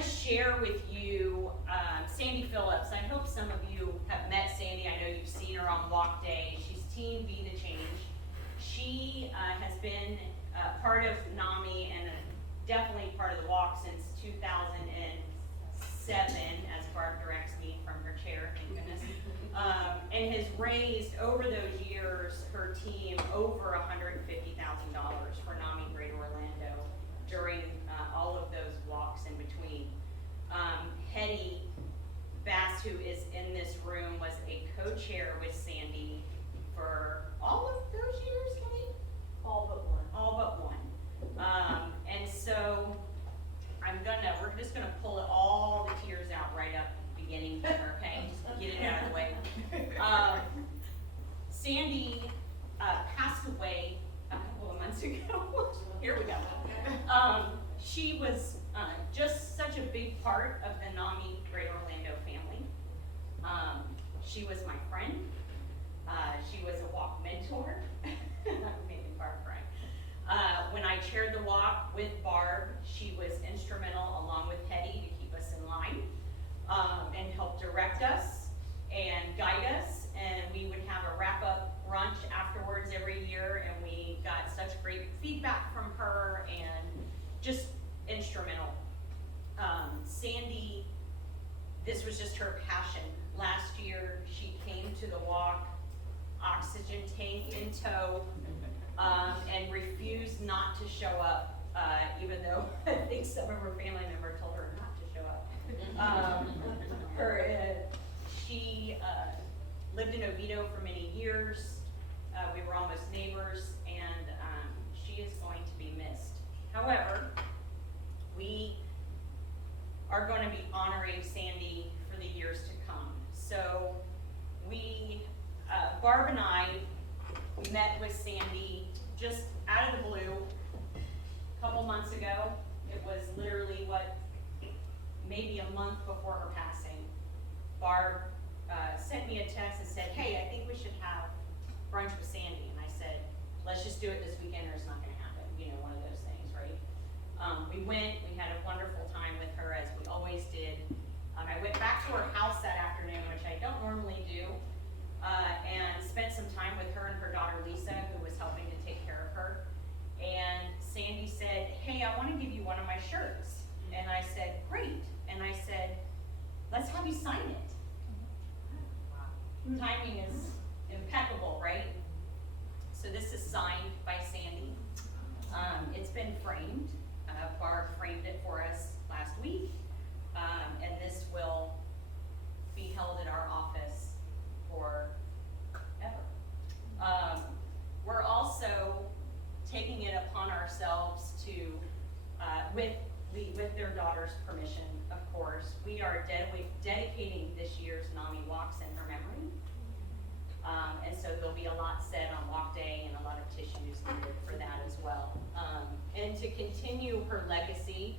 to share with you Sandy Phillips. I hope some of you have met Sandy. I know you've seen her on walk day. She's Team Be the Change. She has been part of NAMI and definitely part of the walk since 2007, as Barb directs me from her chair, thank goodness, and has raised over those years her team over $150,000 for NAMI Greater Orlando during all of those walks in between. Hedy Bass, who is in this room, was a co-chair with Sandy for all of those years, Hedy? All but one. All but one. And so we're just gonna pull all the tears out right up beginning here, okay? Just get it out of the way. Sandy passed away a couple of months ago. Here we go. She was just such a big part of the NAMI Greater Orlando family. She was my friend. She was a walk mentor. I'm making Barb cry. When I chaired the walk with Barb, she was instrumental, along with Hedy, to keep us in line and help direct us and guide us. And we would have a wrap-up brunch afterwards every year, and we got such great feedback from her and just instrumental. Sandy, this was just her passion. Last year, she came to the walk, oxygen tank in tow, and refused not to show up, even though I think some of her family members told her not to show up. She lived in Oviedo for many years. We were almost neighbors, and she is going to be missed. However, we are going to be honoring Sandy for the years to come. So Barb and I met with Sandy just out of the blue a couple months ago. It was literally maybe a month before her passing. Barb sent me a text and said, hey, I think we should have brunch with Sandy. And I said, let's just do it this weekend or it's not going to happen. You know, one of those things, right? We went, we had a wonderful time with her, as we always did. I went back to her house that afternoon, which I don't normally do, and spent some time with her and her daughter Lisa, who was helping to take care of her. And Sandy said, hey, I want to give you one of my shirts. And I said, great. And I said, let's have you sign it. Timing is impeccable, right? So this is signed by Sandy. It's been framed. Barb framed it for us last week. And this will be held in our office forever. We're also taking it upon ourselves to, with their daughter's permission, of course, we are dedicating this year's NAMIWalks in her memory. And so there'll be a lot said on walk day and a lot of tissues needed for that as well. And to continue her legacy,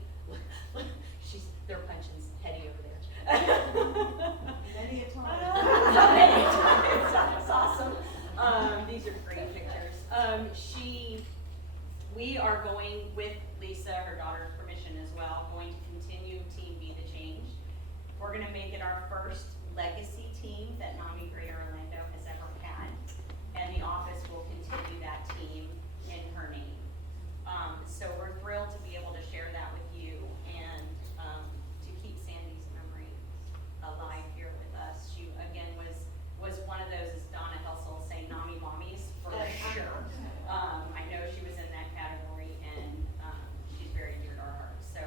they're punching Hedy over there. Many a time. Many times. That's awesome. These are great pictures. We are going, with Lisa, her daughter's permission as well, going to continue Team Be the Change. We're going to make it our first legacy team that NAMI Greater Orlando has ever had, and the office will continue that team in her name. So we're thrilled to be able to share that with you and to keep Sandy's memory alive here with us. She, again, was one of those, as Donna Helsel say, NAMI mommies for sure. I know she was in that category, and she's very dear to our hearts. So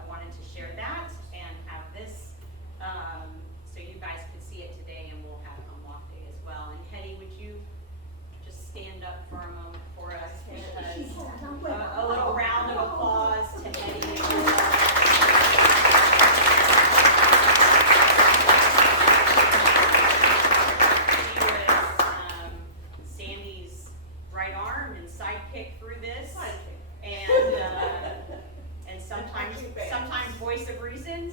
I wanted to share that and have this so you guys could see it today, and we'll have it on walk day as well. And Hedy, would you just stand up for a moment for us? Because a little round of applause to Hedy. Sandy's right arm and sidekick through this, and sometimes voice of reason.